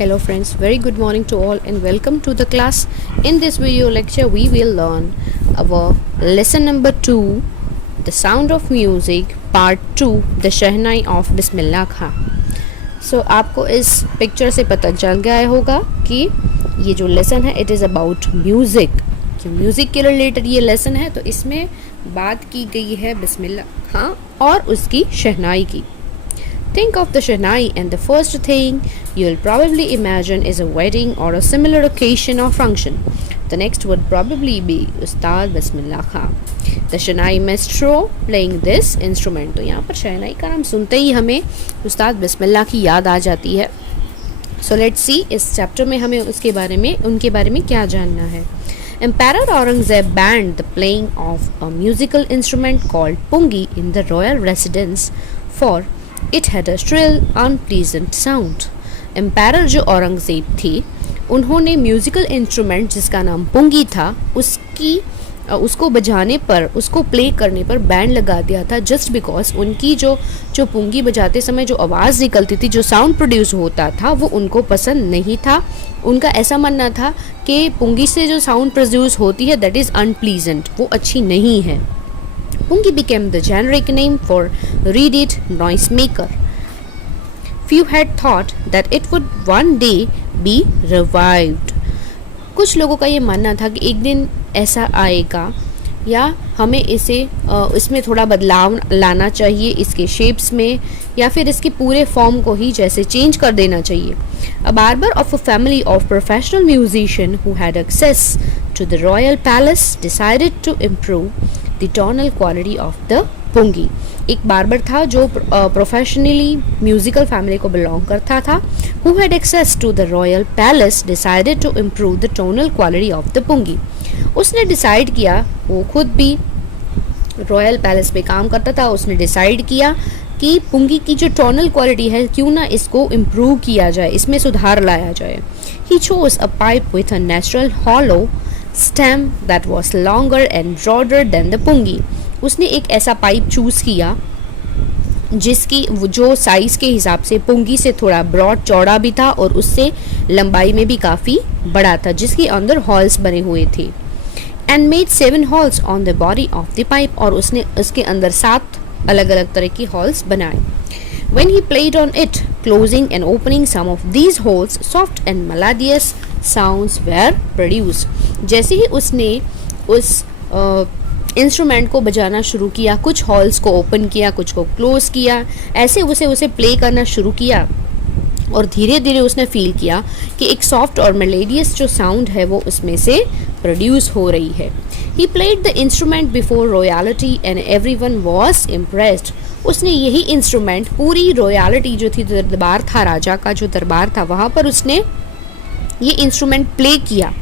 Hello friends, very good morning to all and welcome to the class. In this video lecture we will learn our lesson number 2, The Sound of Music, part 2, The Shehnai of Bismillah Khan. So आपको इस picture से पता चल गया होगा कि ये जो लेसन है इट इज़ अबाउट म्यूज़िक, कि म्यूज़िक के रिलेटेड ये लेसन है। तो इसमें बात की गई है बिस्मिल्लाह खां और उसकी शहनाई की। Think of the Shehnai and the first thing you'll probably imagine is a wedding or a similar occasion or function. The next would probably be Ustad Bismillah Khan, the Shehnai maestro playing this instrument. तो यहाँ पर शहनाई का नाम सुनते ही हमें उस्ताद बिस्मिल्लाह की याद आ जाती है। So let's see इस चैप्टर में हमें उनके बारे में क्या जानना है। Emperor Aurangzeb banned the playing of a musical instrument called pungi in the royal residence for it had a shrill, unpleasant sound. Empire जो औरंगज़ेब थे उन्होंने म्यूज़िकल इंस्ट्रूमेंट जिसका नाम पुंगी था उसको बजाने पर, उसको प्ले करने पर बैन लगा दिया था, जस्ट बिकॉज उनकी जो पुंगी बजाते समय जो आवाज़ निकलती थी, जो साउंड प्रोड्यूस होता था, वो उनको पसंद नहीं था। उनका ऐसा मानना था कि पुंगी से जो साउंड प्रोड्यूस होती है दैट इज़ अनप्लीजेंट, वो अच्छी नहीं है। Pungi became the generic name for reed noisemaker. Few had thought that it would one day be revived. कुछ लोगों का ये मानना था कि एक दिन ऐसा आएगा या हमें इसमें थोड़ा बदलाव लाना चाहिए, इसके शेप्स में, या फिर इसके पूरे फॉर्म को ही जैसे चेंज कर देना चाहिए। A barber of a family of professional musician who had access to the royal palace decided to improve the tonal quality of the pungi. एक बार्बर था जो प्रोफेशनली म्यूजिकल फैमिली को बिलोंग करता था, who had access to the royal palace decided to improve the tonal quality of the pungi. उसने decide किया, वो खुद भी रॉयल पैलेस पे काम करता था, उसने डिसाइड किया कि पुंगी की जो टोनल क्वालिटी है क्यों ना इसको इम्प्रूव किया जाए, इसमें सुधार लाया जाए। He chose a pipe with a natural hollow stem that was longer and broader than the pungi. उसने एक ऐसा पाइप चूज़ किया जिसकी जो साइज़ के हिसाब से पुंगी से थोड़ा ब्रॉड चौड़ा भी था और उससे लंबाई में भी काफ़ी बड़ा था, जिसके अंदर हॉल्स बने हुए थे। And made 7 holes on the body of the pipe, और उसने उसके अंदर 7 अलग अलग तरह की हॉल्स बनाए। When he played on it, closing and opening some of these holes, soft and melodious sounds were produced. जैसे ही उसने उस इंस्ट्रूमेंट को बजाना शुरू किया, कुछ हॉल्स को ओपन किया, कुछ को क्लोज किया, ऐसे उसे प्ले करना शुरू किया और धीरे धीरे उसने फील किया कि एक सॉफ्ट और मेलोडियस जो साउंड है वो उसमें से प्रोड्यूस हो रही है। He played the instrument before royalty and everyone was impressed. उसने यही इंस्ट्रूमेंट पूरी रॉयलिटी जो थी, दरबार था, राजा का जो दरबार था, वहाँ पर उसने ये इंस्ट्रूमेंट प्ले किया।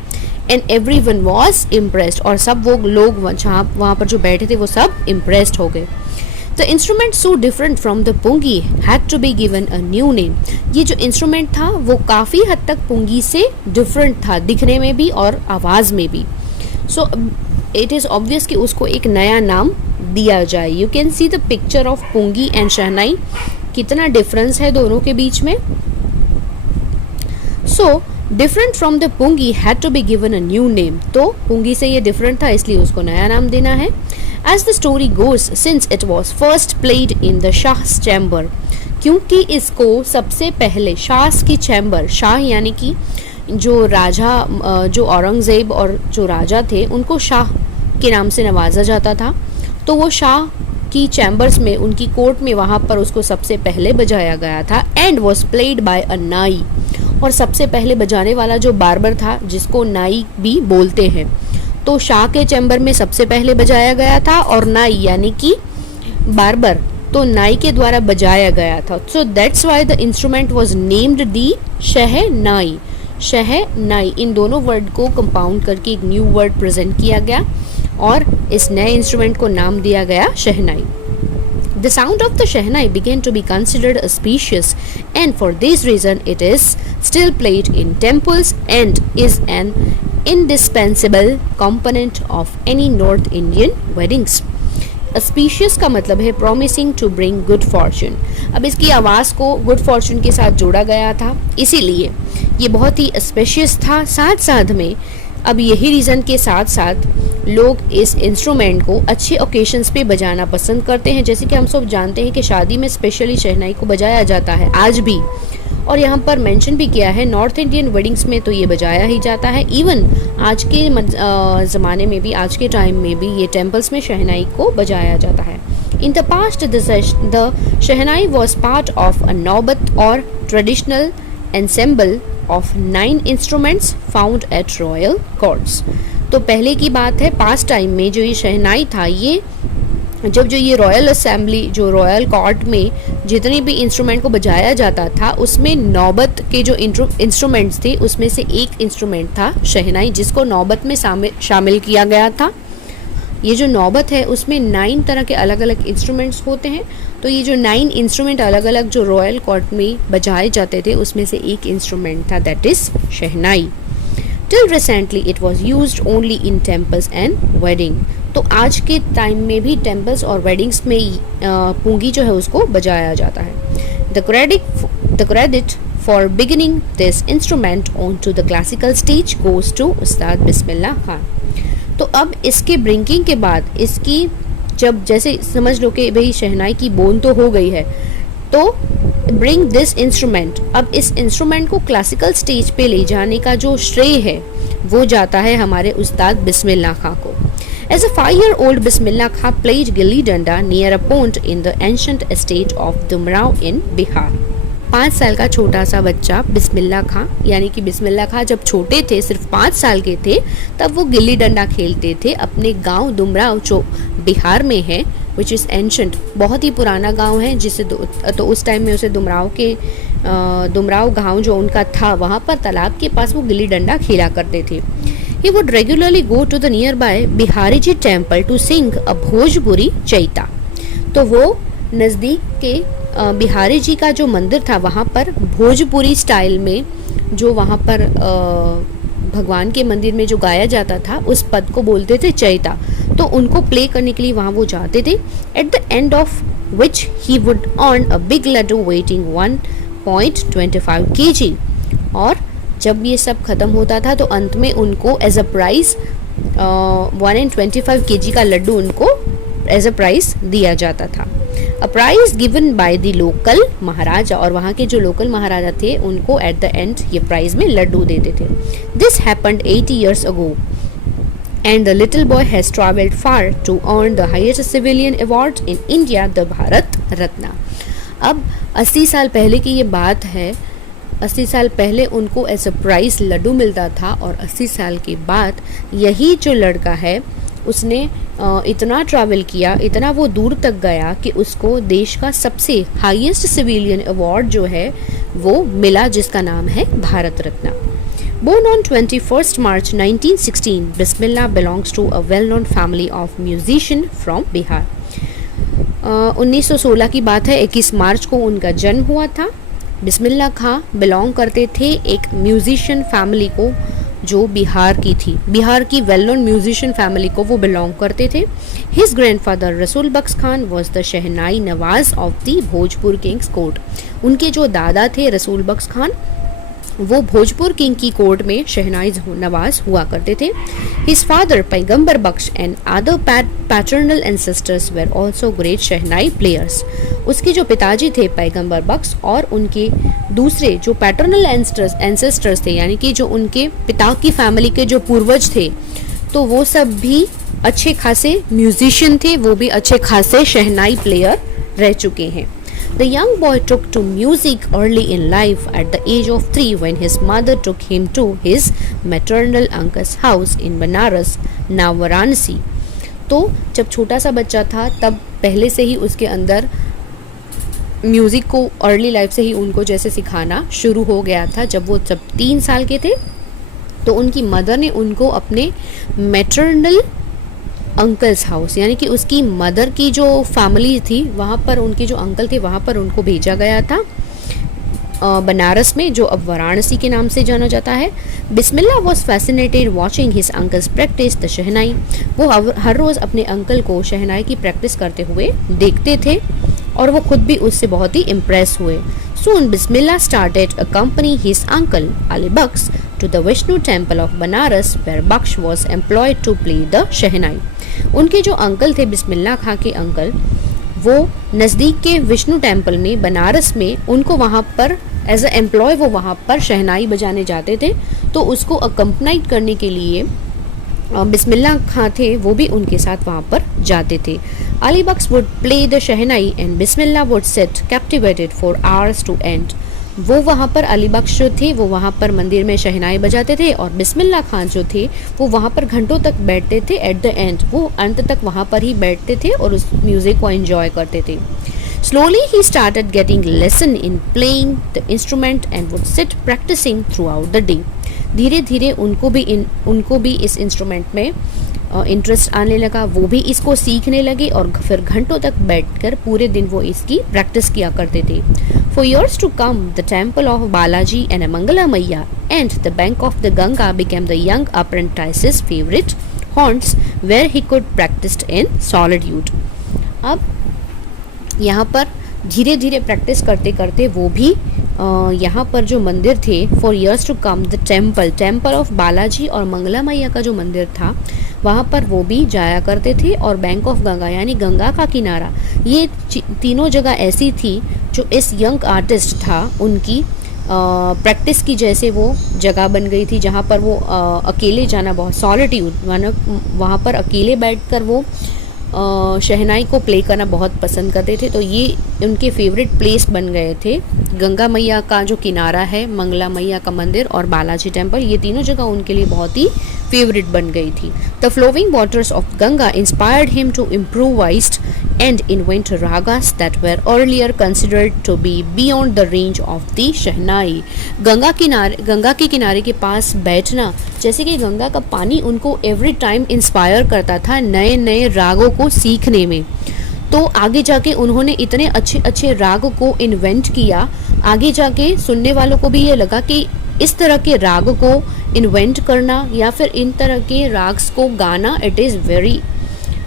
एंड एवरीवन वाज इम्प्रेस्ड, और सब वो लोग वहाँ पर जो बैठे थे वो सब इम्प्रेस्ड हो गए। The instrument so different from the pungi had to be given a new name. ये जो इंस्ट्रूमेंट था वो काफ़ी हद तक पुंगी से डिफरेंट था, दिखने में भी और आवाज़ में भी। सो इट इज़ ऑब्वियस कि उसको एक नया नाम दिया जाए। You can see the picture of pungi and shehnai, कितना डिफरेंस है दोनों के बीच में। So different from the pungi had to be given a new name. तो पुंगी से ये डिफरेंट था इसलिए उसको नया नाम देना है। As the story goes, since it was first played in the Shah's chamber, क्योंकि इसको सबसे पहले शाह की चैम्बर, शाह यानी कि जो राजा, जो औरंगज़ेब और जो राजा थे उनको शाह के नाम से नवाजा जाता था, तो वो शाह की चैम्बर्स में, उनकी कोर्ट में, वहाँ पर उसको सबसे पहले बजाया गया था। एंड वॉज प्लेड बाय अ नाई, और सबसे पहले बजाने वाला जो बार्बर था जिसको नाई भी बोलते हैं, तो शाह के चैम्बर में सबसे पहले बजाया गया था, और नाई यानी कि बार्बर, तो नाई के द्वारा बजाया गया था। So that's why the instrument was named the shehnai. Shehnai, इन दोनों वर्ड को कंपाउंड करके एक न्यू वर्ड प्रेजेंट किया गया और इस नए इंस्ट्रूमेंट को नाम दिया गया शहनाई। The sound of the Shehnai began to be considered auspicious, and for this reason it is still played in temples and is an indispensable component of any North Indian weddings. Auspicious का मतलब है promising to bring good fortune. अब इसकी आवाज़ को good Fortune के साथ जोड़ा गया था, इसीलिए ये बहुत ही ऑस्पिशियस था। साथ साथ में अब यही रीज़न के साथ साथ लोग इस इंस्ट्रूमेंट को अच्छे ओकेशंस पे बजाना पसंद करते हैं। जैसे कि हम सब जानते हैं कि शादी में स्पेशली शहनाई को बजाया जाता है आज भी, और यहाँ पर मेंशन भी किया है नॉर्थ इंडियन वेडिंग्स में तो ये बजाया ही जाता है। इवन आज के ज़माने में भी, आज के टाइम में भी ये टेम्पल्स में शहनाई को बजाया जाता है। In the past the shehnai was part of a नौबत और traditional ensemble of 9 instruments found at royal courts. तो पहले की बात है, पास्ट टाइम में जो ये शहनाई था, ये जब जो ये रॉयल असेंबली, जो रॉयल कोर्ट में जितने भी इंस्ट्रूमेंट को बजाया जाता था, उसमें नौबत के जो इंस्ट्रूमेंट्स थे उसमें से एक इंस्ट्रूमेंट था शहनाई, जिसको नौबत में शामिल किया गया था। ये जो नौबत है उसमें 9 तरह के अलग अलग इंस्ट्रूमेंट्स होते हैं। तो ये जो 9 इंस्ट्रूमेंट अलग अलग जो रॉयल कोर्ट में बजाए जाते थे उसमें से एक इंस्ट्रूमेंट था, that is shehnai. Till recently it was used only in temples and wedding. तो आज के टाइम में भी टेम्पल्स और वेडिंग्स में पूंगी जो है उसको बजाया जाता है। The credit for beginning this instrument on to the classical stage goes to Ustad Bismillah Khan. तो अब इसके ब्रिंकिंग के बाद, इसकी जब जैसे समझ लो कि भाई शहनाई की बोन तो हो गई है, तो ब्रिंग दिस इंस्ट्रूमेंट, अब इस इंस्ट्रूमेंट को क्लासिकल स्टेज पे ले जाने का जो श्रेय है वो जाता है हमारे उस्ताद बिस्मिल्लाह खां को। As a 5-year-old, Bismillah Khan played gilli danda near a pond in the ancient estate of Dumrao in Bihar. 5 साल का छोटा सा बच्चा बिस्मिल्लाह खां, यानी कि बिस्मिल्लाह खां जब छोटे थे, सिर्फ 5 साल के थे, तब वो गिल्ली डंडा खेलते थे अपने गांव दुमराव जो बिहार में है, विच इज़ एंशंट, बहुत ही पुराना गांव है, जिसे तो उस टाइम में उसे दुमराव गांव जो उनका था, वहाँ पर तालाब के पास वो गिल्ली डंडा खेला करते थे। He would regularly go to the nearby Bihariji temple to sing a Bhojpuri Chaita. तो वो नज़दीक के बिहारी जी का जो मंदिर था वहाँ पर भोजपुरी स्टाइल में, जो वहाँ पर भगवान के मंदिर में जो गाया जाता था, उस पद को बोलते थे चैता। तो उनको प्ले करने के लिए वहाँ वो जाते थे। At the end of which he would earn a big laddoo weighing 1.25 kg। और जब ये सब ख़त्म होता था तो अंत में उनको एज अ प्राइज़ 125 kg का लड्डू उनको एज अ प्राइज़ दिया जाता था। A prize given by the local maharaja, और वहाँ के जो लोकल महाराजा थे उनको एट द एंड ये प्राइज़ में लड्डू देते थे। This happened 80 years ago and the little boy has traveled far to earn the highest civilian award in India, the Bharat Ratna। अब 80 साल पहले की ये बात है, 80 साल पहले उनको एज अ प्राइज़ लड्डू मिलता था, और 80 साल के बाद यही जो लड़का है उसने इतना ट्रैवल किया, इतना वो दूर तक गया कि उसको देश का सबसे हाईएस्ट सिविलियन अवार्ड जो है वो मिला, जिसका नाम है Bharat Ratna. Born on 21st March 1916, Bismillah belongs to a well-known family of musician from Bihar। 1916 की बात है, 21 मार्च को उनका जन्म हुआ था। बिस्मिल्लाह खां बिलोंग करते थे एक म्यूजिशियन फैमिली को जो बिहार की थी, बिहार की वेल नोन म्यूजिशियन फैमिली को वो बिलोंग करते थे। His grandfather Rasool Bakhsh Khan was the shehnai nawaz of the Bhojpur king's court. उनके जो दादा थे रसूल बख्श खान, वो भोजपुर किंग की कोर्ट में शहनाई नवाज हुआ करते थे। His father Paigambar Bakhsh and other paternal ancestors were also great shehnai players. उसके जो पिताजी थे पैगंबर बख्श, और उनके दूसरे जो पैटर्नल एंसेस्टर्स थे, यानी कि जो उनके पिता की फैमिली के जो पूर्वज थे, तो वो सब भी अच्छे खासे म्यूजिशियन थे, वो भी अच्छे खासे शहनाई प्लेयर रह चुके हैं। The young boy took to music early in life at the age of 3 when his mother took him to his maternal uncle's house in Banaras, now Varanasi। तो जब छोटा सा बच्चा था तब पहले से ही उसके अंदर म्यूज़िक को अर्ली लाइफ से ही उनको जैसे सिखाना शुरू हो गया था। जब 3 साल के थे तो उनकी मदर ने उनको अपने मैटरनल अंकल्स हाउस, यानी कि उसकी मदर की जो फैमिली थी वहाँ पर, उनके जो अंकल थे वहाँ पर उनको भेजा गया था। बनारस में, जो अब वाराणसी के नाम से जाना जाता है। Bismillah was fascinated watching his uncles practice the shehnai. वो हर रोज़ अपने अंकल को शहनाई की प्रैक्टिस करते हुए देखते थे और वो खुद भी उससे बहुत ही इम्प्रेस हुए। Soon Bismillah started accompany his uncle Ali Baksh to the Vishnu temple of Banaras where Baksh was employed to play the शहनाई। उनके जो अंकल थे बिस्मिल्लाह खां के अंकल, वो नज़दीक के विष्णु टेम्पल में बनारस में उनको वहाँ पर एज अ एम्प्लॉय वो वहाँ पर शहनाई बजाने जाते थे। तो उसको अकम्पनाइट करने के लिए बिस्मिल्लाह खां थे, वो भी उनके साथ वहाँ पर जाते थे। Ali Baksh would play the shehnai and Bismillah would sit captivated for hours to end। वो वहाँ पर अली बख्श जो थे वो वहाँ पर मंदिर में शहनाई बजाते थे और बिस्मिल्लाह खान जो थे वो वहाँ पर घंटों तक बैठते थे। एट द एंड वो अंत तक वहाँ पर ही बैठते थे और उस म्यूज़िक को एंजॉय करते थे। Slowly he started getting lesson in playing the instrument and would sit practicing throughout the day। धीरे धीरे उनको भी इस इंस्ट्रूमेंट में इंटरेस्ट आने लगा, वो भी इसको सीखने लगे और फिर घंटों तक बैठकर पूरे दिन वो इसकी प्रैक्टिस किया करते थे। For years to come, the temple of Balaji and Mangala Maiya and the bank of the Ganga became the young apprentice's favorite haunts where he could practice in solitude। अब यहाँ पर धीरे धीरे प्रैक्टिस करते करते वो भी यहाँ पर जो मंदिर थे for years to come the temple of Balaji और मंगला मैया का जो मंदिर था वहाँ पर वो भी जाया करते थे। और बैंक ऑफ गंगा यानी गंगा का किनारा, ये तीनों जगह ऐसी थी जो इस यंग आर्टिस्ट था उनकी प्रैक्टिस की जैसे वो जगह बन गई थी, जहाँ पर वो अकेले जाना बहुत सॉलिट्यूड मानो वहाँ पर अकेले बैठकर वो शहनाई को प्ले करना बहुत पसंद करते थे। तो ये उनके फेवरेट प्लेस बन गए थे। गंगा मैया का जो किनारा है, मंगला मैया का मंदिर और बालाजी टेम्पल, ये तीनों जगह उनके लिए बहुत ही फेवरेट बन गई थी। The flowing waters of Ganga inspired him to improvised and invent ragas that were earlier considered to be beyond the range of the शहनाई। गंगा के किनारे के पास बैठना, जैसे कि गंगा का पानी उनको एवरी टाइम इंस्पायर करता था नए नए रागों को सीखने में। तो आगे जाके उन्होंने इतने अच्छे अच्छे राग को इन्वेंट किया, आगे जाके सुनने वालों को भी ये लगा कि इस तरह के राग को इन्वेंट करना या फिर इन तरह के राग्स को गाना इट इज़ वेरी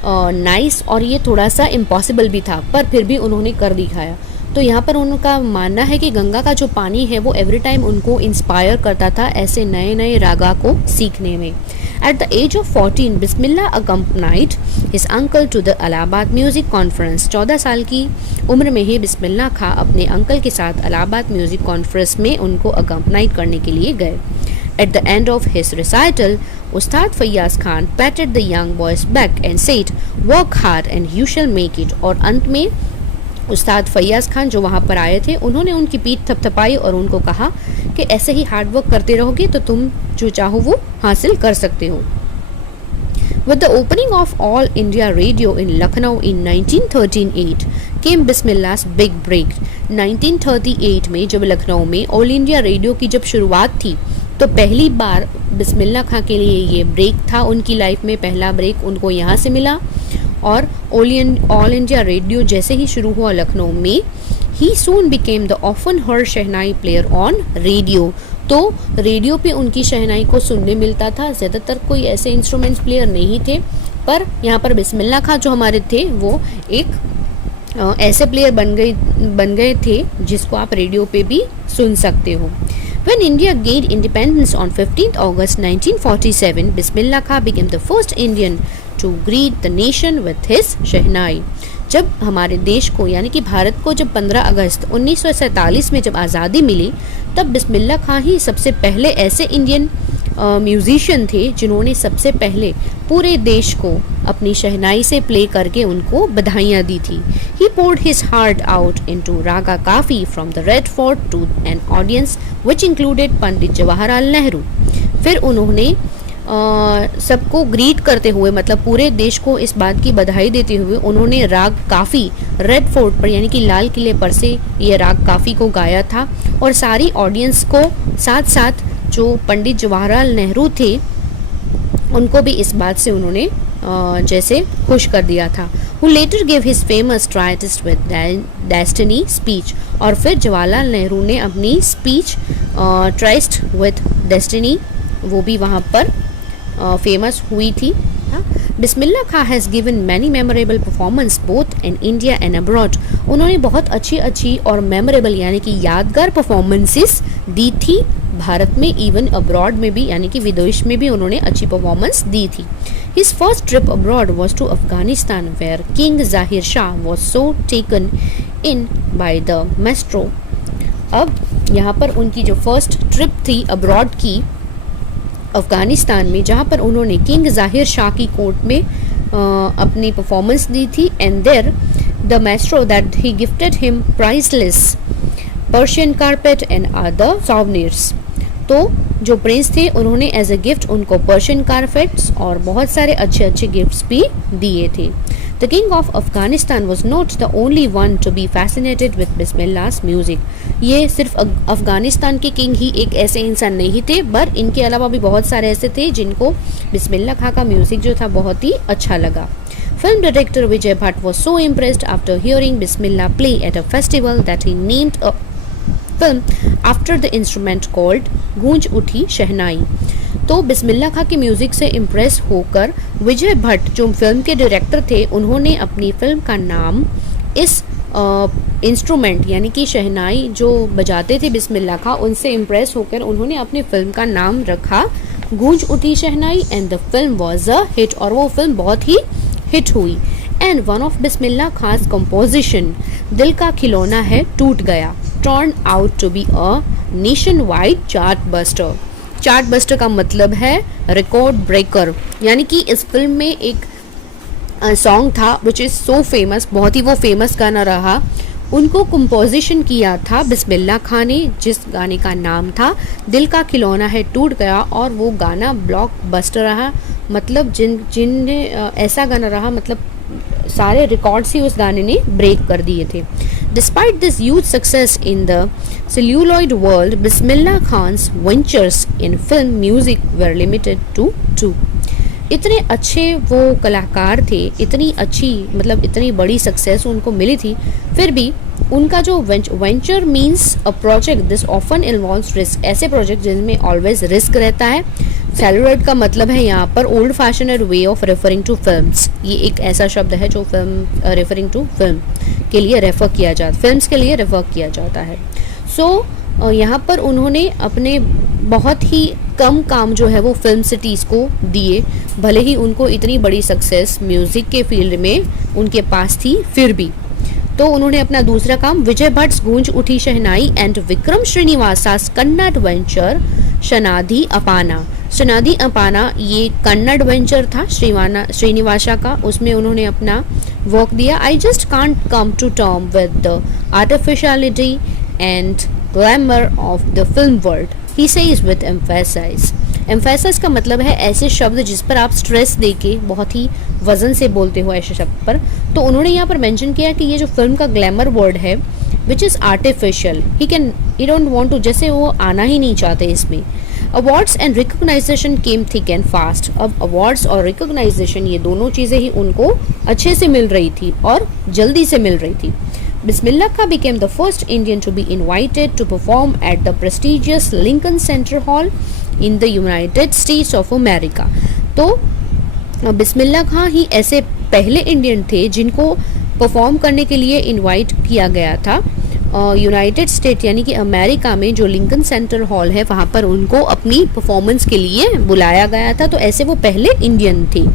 नाइस और ये थोड़ा सा इम्पॉसिबल भी था, पर फिर भी उन्होंने कर दिखाया। तो यहाँ पर उनका मानना है कि गंगा का जो पानी है वो एवरी टाइम उनको इंस्पायर करता था ऐसे नए नए रागा को सीखने में। At the age of 14 Bismillah accompanied his uncle to the Allahabad music conference. 14 साल की उम्र में ही बिस्मिल्लाह खां अपने अंकल के साथ इलाहाबाद म्यूज़िक कॉन्फ्रेंस में उनको अकम्पनाइड करने के लिए गए। At the end of his recital, Ustad Fayyaz Khan patted the young boy's back and said, "Work hard and you shall make it." और अंत में उस्ताद फैयाज़ खान जो वहाँ पर आए थे उन्होंने उनकी पीठ थपथपाई और उनको कहा कि ऐसे ही हार्ड वर्क करते रहोगे तो तुम जो चाहो वो हासिल कर सकते हो। With the opening of All India Radio in Lucknow in 1938 came Bismillah's big break। 1938 में जब लखनऊ में ऑल इंडिया रेडियो की जब शुरुआत थी तो पहली बार बिस्मिल्लाह खां के लिए ये ब्रेक था, उनकी लाइफ में पहला ब्रेक उनको यहाँ से मिला। और ऑल इंडिया रेडियो जैसे ही शुरू हुआ लखनऊ में, he soon became the often heard shehnai player on radio. तो रेडियो पे उनकी शहनाई को सुनने मिलता था। ज़्यादातर कोई ऐसे इंस्ट्रूमेंट्स प्लेयर नहीं थे, पर यहाँ पर बिस्मिल्लाह खां जो हमारे थे वो एक ऐसे प्लेयर बन गए थे जिसको आप रेडियो पे भी सुन सकते हो। When India gained independence on 15th August 1947, Bismillah Khan became the first Indian to greet the nation with his शहनाई। जब हमारे देश को यानी कि भारत को जब 15 अगस्त 1947 में जब आज़ादी मिली, तब बिस्मिल्लाह खां ही सबसे पहले ऐसे इंडियन म्यूजिशियन थे जिन्होंने सबसे पहले पूरे देश को अपनी शहनाई से प्ले करके उनको बधाइयाँ दी थी। He poured his heart out into Raga Kafi from the Red Fort to an audience which included Pandit Jawaharlal Nehru. फिर उन्होंने सबको ग्रीट करते हुए, मतलब पूरे देश को इस बात की बधाई देते हुए, उन्होंने राग काफ़ी रेड फोर्ट पर यानी कि लाल किले पर से ये राग काफ़ी को गाया था। और सारी ऑडियंस को साथ साथ जो पंडित जवाहरलाल नेहरू थे उनको भी इस बात से उन्होंने जैसे खुश कर दिया था। Who later gave his famous treatise with destiny speech, और फिर जवाहरलाल नेहरू ने अपनी स्पीच ट्रस्ट विद डेस्टिनी वो भी वहाँ पर फेमस हुई थी। Bismillah Khan has given many memorable performances both in India and abroad. उन्होंने बहुत अच्छी और मेमोरेबल यानी कि यादगार परफॉर्मेंसेस दी थी भारत में, इवन अब्रॉड में भी यानी कि विदेश में भी उन्होंने अच्छी परफॉर्मेंस दी थी। His first trip abroad was to Afghanistan where King Zahir Shah was so taken in by the maestro। अब यहाँ पर उनकी जो फर्स्ट ट्रिप थी अब्रॉड की अफ़गानिस्तान में, जहाँ पर उन्होंने किंग ज़ाहिर शाह की कोर्ट में अपनी परफॉर्मेंस दी थी, and there the maestro that he gifted him priceless Persian carpet and other souvenirs. तो जो प्रिंस थे उन्होंने एज अ गिफ्ट उनको पर्शियन कारपेट्स और बहुत सारे अच्छे गिफ्ट्स भी दिए थे। The king of Afghanistan was not the only one to be fascinated with Bismillah's music. ये सिर्फ अफगानिस्तान के किंग ही एक ऐसे इंसान नहीं थे, पर इनके अलावा भी बहुत सारे ऐसे थे जिनको बिस्मिल्लाह खां का म्यूजिक जो था बहुत ही अच्छा लगा। Film director Vijay Bhatt was so impressed after hearing Bismillah play at a festival that he named a film after the instrument called गूंज उठी शहनाई। तो बिस्मिल्लाह खां के म्यूज़िक से इम्प्रेस होकर विजय भट्ट जो फिल्म के डायरेक्टर थे उन्होंने अपनी फिल्म का नाम इस इंस्ट्रूमेंट यानी कि शहनाई जो बजाते थे बिस्मिल्लाह खां उनसे इम्प्रेस होकर उन्होंने अपनी फिल्म का नाम रखा Goonj Uthi Shehnai, and the film was a hit, और वो फिल्म बहुत ही हिट हुई। एंड वन ऑफ बिस्मिल्लाह खास composition Dil Ka Khilona Hai Toot Gaya turn out to be a nation wide chart buster. Chart buster का मतलब है रिकॉर्ड ब्रेकर, यानी कि इस फिल्म में एक सॉन्ग था विच इज़ सो फेमस, बहुत ही वो फेमस गाना रहा। उनको कंपोजिशन किया था बिस्मिल्लाह खां ने, जिस गाने का नाम था दिल का खिलौना है टूट गया, और वो गाना ब्लॉकबस्टर रहा। मतलब जिनने ऐसा गाना रहा, मतलब सारे रिकॉर्ड्स ही उस गाने ने ब्रेक कर दिए थे। Despite this huge success in the celluloid world, Bismillah Khan's ventures in film music were limited to two। इतने अच्छे वो कलाकार थे, इतनी अच्छी मतलब इतनी बड़ी सक्सेस उनको मिली थी, फिर भी उनका जो venture means a project this often involves risk, ऐसे प्रोजेक्ट जिनमें ऑलवेज रिस्क रहता है। सेलुलॉइड का मतलब है यहाँ पर old fashioned way of referring to films, ये एक ऐसा शब्द है जो फिल्म रेफरिंग टू फिल्म के लिए रेफर किया जाता, फिल्म्स के लिए रेफर किया जाता है। सो यहाँ पर उन्होंने अपने बहुत ही कम काम जो है वो फिल्म सिटीज़ को दिए, भले ही उनको इतनी बड़ी सक्सेस म्यूज़िक के फील्ड में उनके पास थी, फिर भी तो उन्होंने अपना दूसरा काम विजय भट्ट गूंज उठी शहनाई एंड विक्रम श्रीनिवासास कन्नड़ वेंचर शनादी अपाना। शनादी अपाना ये कन्नड़ वेंचर था श्रीनिवासा का, उसमें उन्होंने अपना वर्क दिया। I just can't come to term with the artificiality and glamour of the film world, he says with emphasise. Emphasise का मतलब है ऐसे शब्द जिस पर आप स्ट्रेस देके बहुत ही वजन से बोलते हो ऐसे शब्द पर। तो उन्होंने यहाँ पर मेंशन किया कि ये जो फिल्म का ग्लैमर वर्ड है which is artificial, he don't want to, जैसे वो आना ही नहीं चाहते इसमें। Awards and recognition came thick and fast. अब अवार्ड्स और रिकॉग्नाइजेशन ये दोनों चीज़ें ही उनको अच्छे से मिल रही थी और जल्दी से मिल रही थी। Bismillah Khan became the first Indian to be invited to perform at the prestigious Lincoln Center Hall in the United States of America। तो बिस्मिल्लाह खां ही ऐसे पहले इंडियन थे जिनको परफॉर्म करने के लिए इनवाइट किया गया था यूनाइटेड स्टेट यानी कि अमेरिका में जो लिंकन सेंटर हॉल है वहाँ पर उनको अपनी परफॉर्मेंस के लिए बुलाया गया था। तो ऐसे वो पहले इंडियन थे।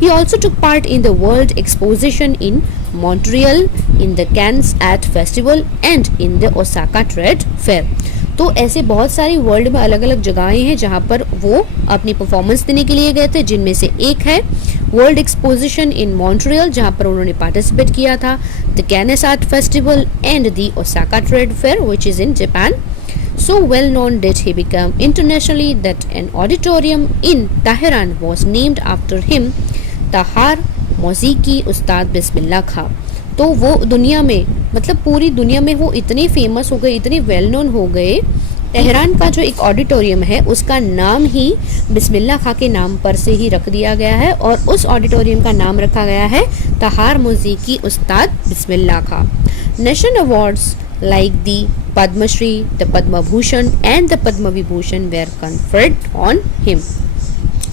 He also took part in the World Exposition in Montreal, in the Cannes Art Festival and in the Osaka Trade Fair। तो ऐसे बहुत सारी वर्ल्ड में अलग अलग जगहें हैं जहाँ पर वो अपनी परफॉर्मेंस देने के लिए गए थे, जिनमें से एक है वर्ल्ड एक्सपोजिशन इन मॉन्ट्रियल जहाँ पर उन्होंने पार्टिसिपेट किया था, the Cannes art festival and the Osaka trade fair which is in Japan. So well known did he become internationally that an auditorium in Tehran was named after him, तहार मौसीकी उस्ताद बिस्मिल्लाह खां। तो वो दुनिया में मतलब पूरी दुनिया में वो इतने फेमस हो गए, इतने वेल नोन हो गए। तेहरान का जो एक ऑडिटोरियम है उसका नाम ही बिस्मिल्लाह खां के नाम पर से ही रख दिया गया है और उस ऑडिटोरियम का नाम रखा गया है तहार मौसीकी उस्ताद बिस्मिल्लाह खां। National awards like the Padma Shri, the Padma Bhushan and the Padma Vibhushan were conferred on him.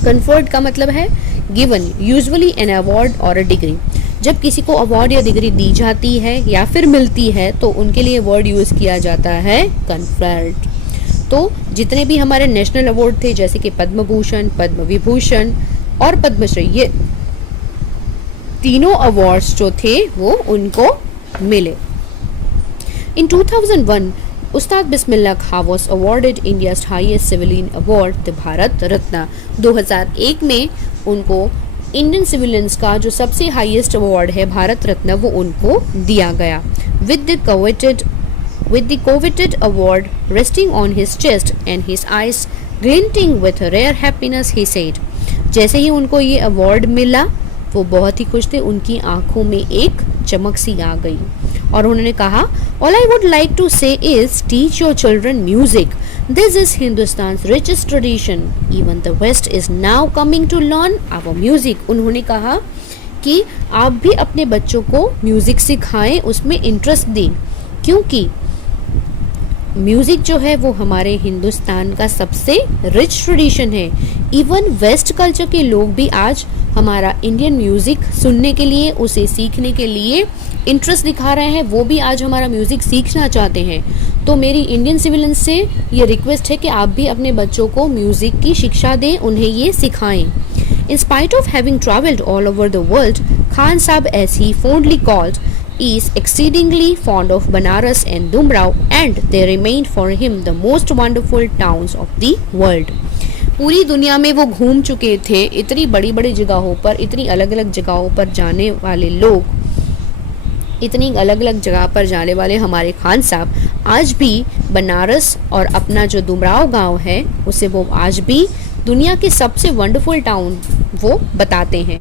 Conferred का मतलब है given, usually an award or a degree. जब किसी को अवार्ड या डिग्री दी जाती है या फिर मिलती है तो उनके लिए वर्ड यूज किया जाता है conferred. तो जितने भी हमारे नेशनल अवार्ड थे जैसे कि पद्म भूषण, पद्म विभूषण और पद्मश्री, ये तीनों अवार्ड्स जो थे वो उनको मिले. In 2001 Ustad Bismillah Khan was awarded India's highest civilian award the Bharat Ratna. 2001 में उनको इंडियन सिविलियंस का जो सबसे हाईएस्ट अवार्ड है भारत रत्न वो उनको दिया गया. With the coveted award resting on his chest and his eyes glinting with rare happiness, he said. जैसे ही उनको ये अवार्ड मिला वो बहुत ही खुश थे, उनकी आंखों में एक चमक सी आ गई और उन्होंने कहा, All I would like to say is teach your children music. This is Hindustan's richest tradition. Even the West is now coming to learn our music. उन्होंने कहा कि आप भी अपने बच्चों को म्यूजिक सिखाएं, उसमें इंटरेस्ट दें, क्योंकि म्यूज़िक जो है वो हमारे हिंदुस्तान का सबसे रिच ट्रेडिशन है. इवन वेस्ट कल्चर के लोग भी आज हमारा इंडियन म्यूज़िक सुनने के लिए, उसे सीखने के लिए इंटरेस्ट दिखा रहे हैं, वो भी आज हमारा म्यूज़िक सीखना चाहते हैं. तो मेरी इंडियन सिविलियंस से ये रिक्वेस्ट है कि आप भी अपने बच्चों को म्यूज़िक की शिक्षा दें, उन्हें ये सिखाएं. In spite of having traveled all over the world, Khan Sahab, as he fondly called, is exceedingly fond of Banaras and Dumrao, and they remained for him the most wonderful towns of the world. पूरी दुनिया में वो घूम चुके थे, इतनी बड़ी बड़ी जगहों पर, इतनी अलग अलग जगहों पर जाने वाले लोग, इतनी अलग अलग जगह पर जाने वाले हमारे खान साहब आज भी बनारस और अपना जो दुमराव गांव है उसे वो आज भी दुनिया के सबसे वंडरफुल टाउन वो बताते हैं.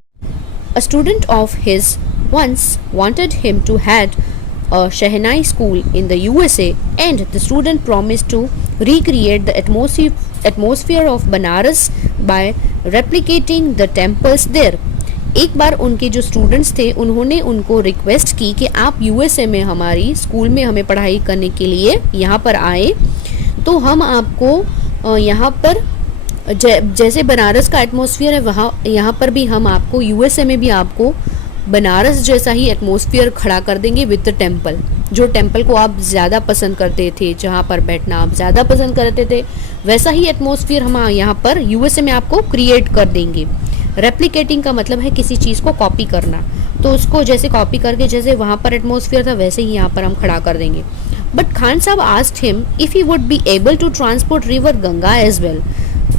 A student of his once wanted him to head a Shehnai school in the USA, and the student promised to recreate the atmosphere of Banaras by replicating the temples there. एक बार उनके जो students थे उन्होंने उनको request की कि आप USA में हमारी स्कूल में हमें पढ़ाई करने के लिए यहाँ पर आए, तो हम आपको यहाँ पर जैसे बनारस का एटमॉस्फेयर है वहाँ यहाँ पर भी हम आपको यूएसए में भी आपको बनारस जैसा ही एटमॉस्फेयर खड़ा कर देंगे विद द टेम्पल. जो टेम्पल को आप ज़्यादा पसंद करते थे, जहाँ पर बैठना आप ज़्यादा पसंद करते थे, वैसा ही एटमॉस्फेयर हम यहाँ पर यूएसए में आपको क्रिएट कर देंगे. रेप्लिकेटिंग का मतलब है किसी चीज़ को कॉपी करना, तो उसको जैसे कॉपी करके जैसे वहाँ पर एटमॉस्फेयर था वैसे ही यहाँ पर हम खड़ा कर देंगे. But Khan Sahab asked him if he would be able to transport river Ganga as well.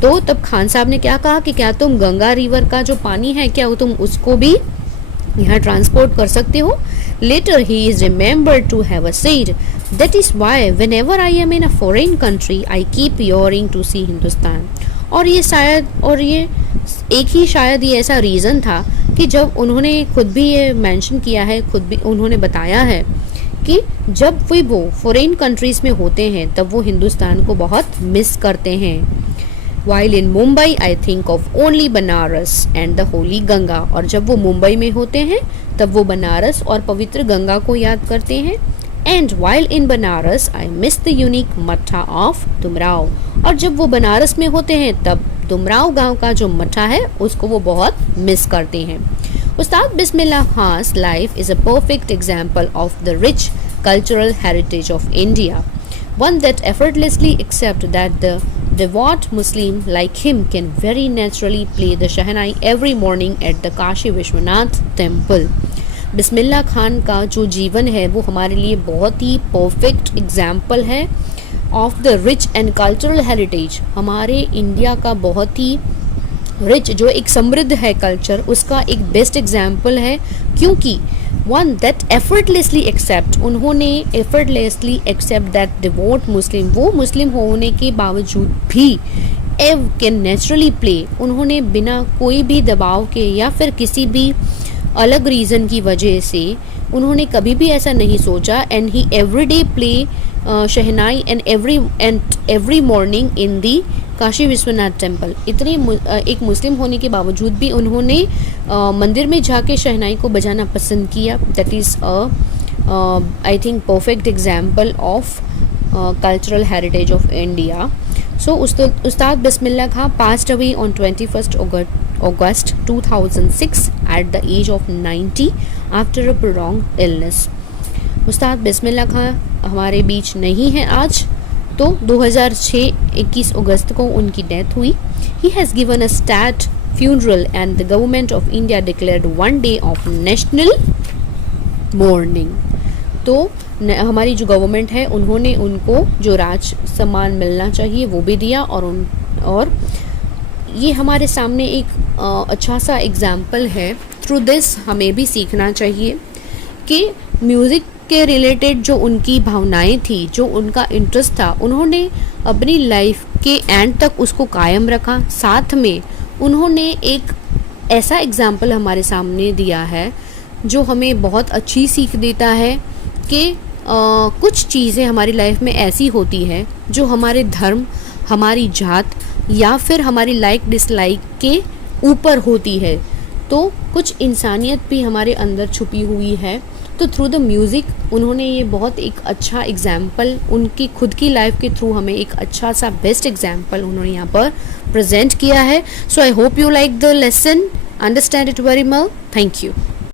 तो तब खान साहब ने क्या कहा कि क्या तुम गंगा रिवर का जो पानी है क्या तुम उसको भी यहाँ ट्रांसपोर्ट कर सकते हो. Later he is remembered to have said that is why whenever I am in a foreign country I keep yearning to see Hindustan. और ये एक ही शायद ये ऐसा रीज़न था कि जब उन्होंने खुद भी ये मेंशन किया है, खुद भी उन्होंने बताया है कि जब वो फॉरेन कंट्रीज़ में होते हैं तब वो हिंदुस्तान को बहुत मिस करते हैं. While in Mumbai, I think of only Banaras and the holy Ganga. और जब वो मुंबई में होते हैं तब वो बनारस और पवित्र गंगा को याद करते हैं. And while in Banaras, I miss the unique मट्ठा of Dumrao. और जब वो बनारस में होते हैं तब दुमराव गांव का जो मट्ठा है उसको वो बहुत मिस करते हैं. उस्ताद बिस्मिल्लाह Khan's life is a perfect example of the rich cultural heritage of India. One that effortlessly accepts that the devout Muslim like him can very naturally play the Shehnai every morning at the Kashi Vishwanath temple. Bismillah Khan का जो जीवन है वो हमारे लिए बहुत ही perfect example है of the rich and cultural heritage. हमारे इंडिया का बहुत ही रिच जो एक समृद्ध है कल्चर, उसका एक बेस्ट एग्जाम्पल है, क्योंकि वन दैट एफर्टलेसली एक्सेप्ट, उन्होंने एफर्टलेसली एक्सेप्ट दैट डिवोट मुस्लिम, वो मुस्लिम होने के बावजूद भी एव कैन नेचुरली प्ले, उन्होंने बिना कोई भी दबाव के या फिर किसी भी अलग रीज़न की वजह से उन्होंने कभी भी ऐसा नहीं सोचा. And he everyday play shehnai and every morning in the Kashi Vishwanath temple. इतने एक मुस्लिम होने के बावजूद भी उन्होंने मंदिर में जाके शहनाई को बजाना पसंद किया. That is I think perfect example of cultural heritage of India. So Ustad Bismillah Khan passed away on 21st August 2006 at the age of 90 after a prolonged illness. उस्ताद बिस्मिल्लाह खां हमारे बीच नहीं है आज, तो 2006 21 अगस्त को उनकी डेथ हुई. He has given a state funeral and the government of India declared 1 day of national mourning. तो हमारी जो गवर्नमेंट है उन्होंने उनको जो राज सम्मान मिलना चाहिए वो भी दिया, और ये हमारे सामने एक अच्छा सा एग्जाम्पल है. थ्रू दिस हमें भी सीखना चाहिए कि म्यूज़िक के रिलेटेड जो उनकी भावनाएं थी, जो उनका इंटरेस्ट था, उन्होंने अपनी लाइफ के एंड तक उसको कायम रखा. साथ में उन्होंने एक ऐसा एग्जाम्पल हमारे सामने दिया है जो हमें बहुत अच्छी सीख देता है कि कुछ चीज़ें हमारी लाइफ में ऐसी होती है जो हमारे धर्म, हमारी जात या फिर हमारी लाइक डिसलाइक के ऊपर होती है. तो कुछ इंसानियत भी हमारे अंदर छुपी हुई है. तो थ्रू द म्यूज़िक उन्होंने ये बहुत एक अच्छा एग्जाम्पल उनकी खुद की लाइफ के थ्रू हमें एक अच्छा सा बेस्ट एग्जाम्पल उन्होंने यहाँ पर प्रेजेंट किया है. So I hope you like the lesson, understand it very well. Thank you.